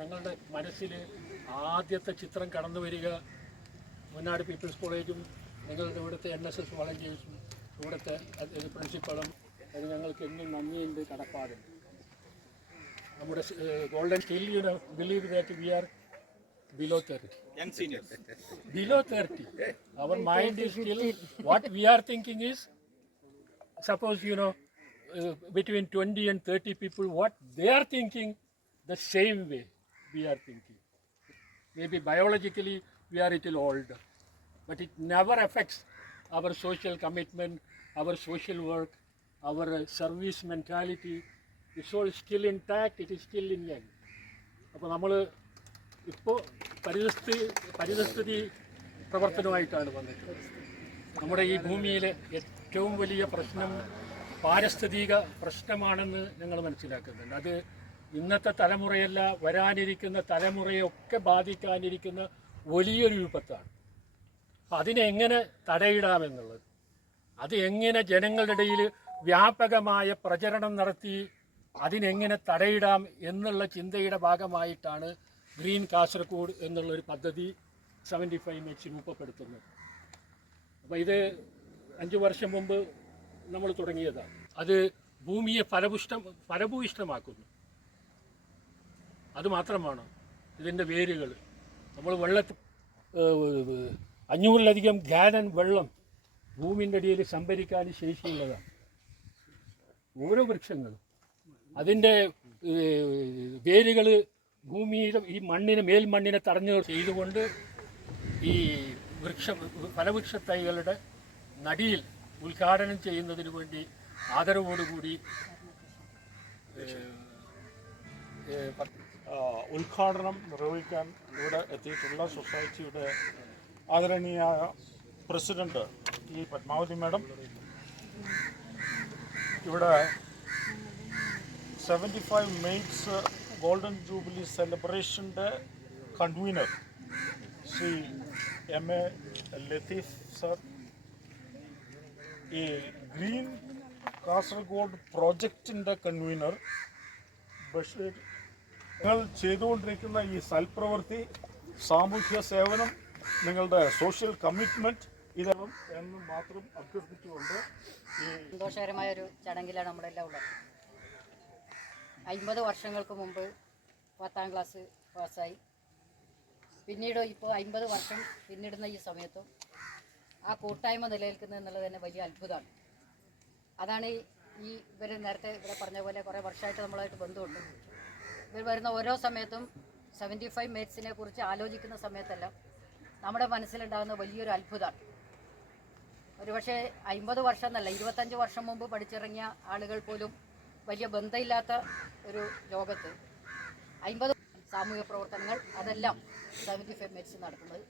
ഞങ്ങളുടെ മനസ്സിൽ ആദ്യത്തെ ചിത്രം കടന്നു വരിക. മുന്നാട് പീപ്പിൾസ് കോളേജും നിങ്ങളുടെ ഇവിടുത്തെ എൻ എസ് എസ് വളണ്ടിയേഴ്സും ഇവിടുത്തെ പ്രിൻസിപ്പളും അത് ഞങ്ങൾക്ക് എന്നും നന്ദിയുണ്ട് കടപ്പാടുണ്ട്. നമ്മുടെ golden still you believe that we are below thirty Young seniors. below 30 our mind is still what we are thinking is suppose you know uh, between 20 and 30 people what they are thinking the same way. We are thinking maybe biologically we are a little older but it never affects our social commitment our social work our uh, service mentality it's all still intact it is still in young അപ്പോൾ നമ്മൾ ഇപ്പോൾ പരിതസ്ഥിതി പരിതസ്ഥിതി പ്രവർത്തനമായിട്ടാണ് വന്നിട്ടുള്ളത് നമ്മുടെ ഈ ഭൂമിയിലെ ഏറ്റവും വലിയ പ്രശ്നം പാരിസ്ഥിതിക പ്രശ്നമാണെന്ന് ഞങ്ങൾ മനസ്സിലാക്കുന്നുണ്ട് അത് ഇന്നത്തെ തലമുറയല്ല വരാനിരിക്കുന്ന തലമുറയൊക്കെ ബാധിക്കാനിരിക്കുന്ന വലിയൊരു വിപത്താണ്. അപ്പം അതിനെ എങ്ങനെ തടയിടാമെന്നുള്ളത്? അത് എങ്ങനെ ജനങ്ങളുടെ ഇടയിൽ വ്യാപകമായ പ്രചരണം നടത്തി അതിനെങ്ങനെ തടയിടാം എന്നുള്ള ചിന്തയുടെ ഭാഗമായിട്ടാണ് ഗ്രീൻ കാസർഗോഡ് എന്നുള്ളൊരു പദ്ധതി സെവന്റി ഫൈവ് മെച്ച് രൂപപ്പെടുത്തുന്നത്. അപ്പോൾ ഇത് അഞ്ച് വർഷം മുമ്പ് നമ്മൾ തുടങ്ങിയതാണ്. അത് ഭൂമിയെ ഫലപുഷ്ടം ഫലഭൂയിഷ്ടമാക്കുന്നു. അത് മാത്രമാണ് ഇതിന്റെ വേരുകൾ നമ്മൾ വെള്ളത്തിൽ അഞ്ഞൂറിലധികം ഗാലൻ വെള്ളം ഭൂമിന്റെ അടിയിൽ സംഭരിക്കാൻ ശേഷിയുള്ളതാണ്. ഓരോ വൃക്ഷങ്ങളും. അതിന്റെ വേരുകൾ ഭൂമിയിൽ ഈ മണ്ണിനെ മേൽമണ്ണിനെ തടഞ്ഞു ചെയ്തുകൊണ്ട് ഈ വൃക്ഷ ഫലവൃക്ഷ തൈകളുടെ നടിയിൽ ഉദ്ഘാടനം ചെയ്യുന്നതിന് വേണ്ടി ആദരവോടുകൂടി പത്ത് ഉദ്ഘാടനം നിർവഹിക്കാൻ ഇവിടെ എത്തിയിട്ടുള്ള സൊസൈറ്റിയുടെ ആദരണീയായ പ്രസിഡന്റ് ഈ പത്മാവതി മാഡം. ഇവിടെ seventy five mates golden jubilee സെലിബ്രേഷന്റെ convener Shri M A Latheef sir ഈ ഗ്രീൻ കാസർഗോഡ് പ്രോജക്റ്റിന്റെ കൺവീനർ ബഷീർ നിങ്ങൾ ചെയ്തുകൊണ്ടിരിക്കുന്ന ഈ സൽപ്രവൃത്തി സാമൂഹ്യ സേവനം നിങ്ങളുടെ സോഷ്യൽ കമ്മിറ്റ്മെന്റ് ഇതും എന്ന് മാത്രം അഭ്യർത്ഥിച്ചുകൊണ്ട് ഈ സന്തോഷകരമായ ഒരു ചടങ്ങിലാണ് നമ്മളെല്ലാം ഉള്ളത്. അമ്പത് വർഷങ്ങൾക്ക് മുമ്പ് പത്താം ക്ലാസ് പാസ്സായി. പിന്നീട് ഇപ്പോൾ അമ്പത് വർഷം പിന്നിടുന്ന ഈ സമയത്തും ആ കൂട്ടായ്മ നിലനിൽക്കുന്നത് എന്നുള്ളത് തന്നെ വലിയ അത്ഭുതമാണ്. അതാണ് ഈ ഇവർ നേരത്തെ ഇവിടെ പറഞ്ഞ പോലെ കുറേ വർഷമായിട്ട് നമ്മളായിട്ട് ബന്ധമുണ്ട്. വരുന്ന ഓരോ സമയത്തും സെവന്റി ഫൈവ് മേറ്റ്സിനെ കുറിച്ച് ആലോചിക്കുന്ന സമയത്തെല്ലാം നമ്മുടെ മനസ്സിലുണ്ടാകുന്ന വലിയൊരു അത്ഭുതമാണ്. ഒരുപക്ഷെ അമ്പത് വർഷം എന്നല്ല ഇരുപത്തഞ്ച് വർഷം മുമ്പ് പഠിച്ചിറങ്ങിയ ആളുകൾ പോലും വലിയ ബന്ധമില്ലാത്ത ഒരു ലോകത്ത് അമ്പത് സാമൂഹ്യ പ്രവർത്തനങ്ങൾ അതെല്ലാം സെവന്റി ഫൈവ് മിനിറ്റ്സ് നടത്തുന്നത്.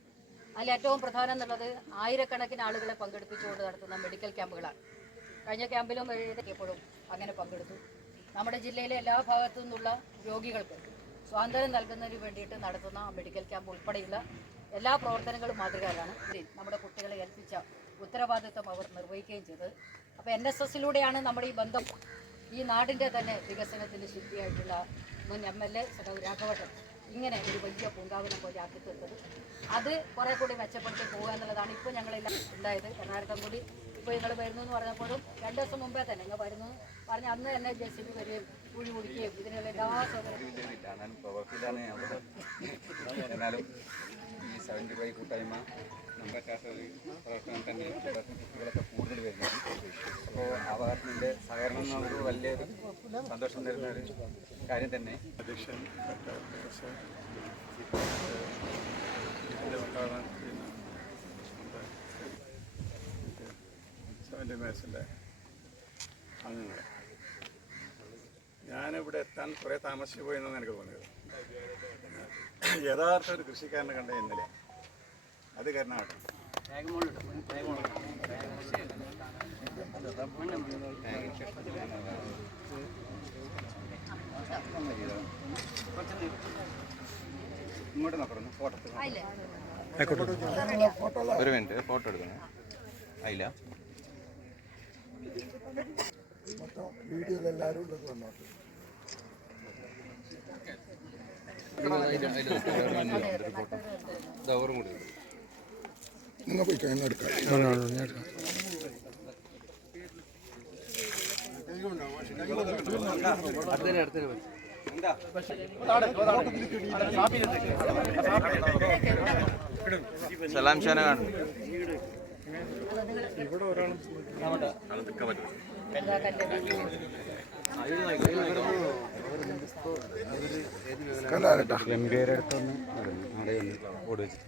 അതിൽ ഏറ്റവും പ്രധാനം എന്നുള്ളത് ആയിരക്കണക്കിന് ആളുകളെ പങ്കെടുപ്പിച്ചുകൊണ്ട് നടത്തുന്ന മെഡിക്കൽ ക്യാമ്പുകളാണ് കഴിഞ്ഞ ക്യാമ്പിലും എഴുതിയപ്പോഴും അങ്ങനെ പങ്കെടുത്തു. നമ്മുടെ ജില്ലയിലെ എല്ലാ ഭാഗത്തു നിന്നുള്ള രോഗികൾക്ക് സ്വാതന്ത്ര്യം നൽകുന്നതിന് വേണ്ടിയിട്ട് നടത്തുന്ന മെഡിക്കൽ ക്യാമ്പ് ഉൾപ്പെടെയുള്ള എല്ലാ പ്രവർത്തനങ്ങളും മാതൃകയിലാണ്. നമ്മുടെ കുട്ടികളെ ഏൽപ്പിച്ച ഉത്തരവാദിത്വം അവർ നിർവഹിക്കുകയും ചെയ്തത്. അപ്പോൾ എൻ എസ് എസിലൂടെയാണ് നമ്മുടെ ഈ ബന്ധം ഈ നാടിന്റെ തന്നെ വികസനത്തിന് ശില്പിയായിട്ടുള്ള മുൻ എം എൽ എ രാഘവട്ടൻ ഇങ്ങനെ ഒരു വലിയ പൂങ്കാവനം പോലെ ആക്കി തീർത്തത് അത് കുറെ കൂടി മെച്ചപ്പെടുത്തി പോകുക എന്നുള്ളതാണ് ഇപ്പോൾ ഞങ്ങളെല്ലാം ഉണ്ടായത്. എറണാകുളം കൂടി ഇപ്പോൾ നിങ്ങൾ വരുന്നു എന്ന് പറഞ്ഞപ്പോഴും രണ്ട് ദിവസം മുമ്പേ തന്നെ ഞങ്ങൾ വരുന്നു. പറഞ്ഞ് അന്ന് തന്നെ ജെ സി ബി വരികയും കുഴി കുടിക്കുകയും ഇതിനുള്ള എല്ലാ സൗകര്യവും ഇല്ല ഞാൻ പ്രവർത്തിയിലാണ് ഞാൻ ഉള്ളത് എന്നാലും ഈ സെവന്റി ഫൈവ് കൂട്ടായ്മ നമ്മുടെ പ്രവർത്തനം തന്നെ കുട്ടികളൊക്കെ കൂടുതൽ വരുന്നത്. അപ്പോൾ ആ ഭാഗത്തിന്റെ സഹകരണം നമുക്ക് വലിയൊരു സന്തോഷം തരുന്ന ഒരു കാര്യം തന്നെ. അധ്യക്ഷൻ ഇതിന്റെ ഉദ്ഘാടനം ചെയ്യുന്ന സെവന്റി മേഴ്സിന്റെ അംഗങ്ങൾ ഞാനിവിടെ എത്താൻ കുറേ താമസിച്ചു പോയെന്നാണ് എനിക്ക് തോന്നിയത്. യഥാർത്ഥ ഒരു കൃഷിക്കാരനെ കണ്ട ഇന്നലെ അത് കർണാടക ഇങ്ങോട്ട് ഫോട്ടോ ഒരു മിനിറ്റ് ഫോട്ടോ എടുക്കണം. അതില്ല നിങ്ങൾ പോയി കഴിഞ്ഞ എടുക്കാം. സലാം ഷാനെ എം കെയുടെ അടുത്തൊന്ന് അവിടെ ഒന്ന് ഓടി വെച്ചിട്ട്.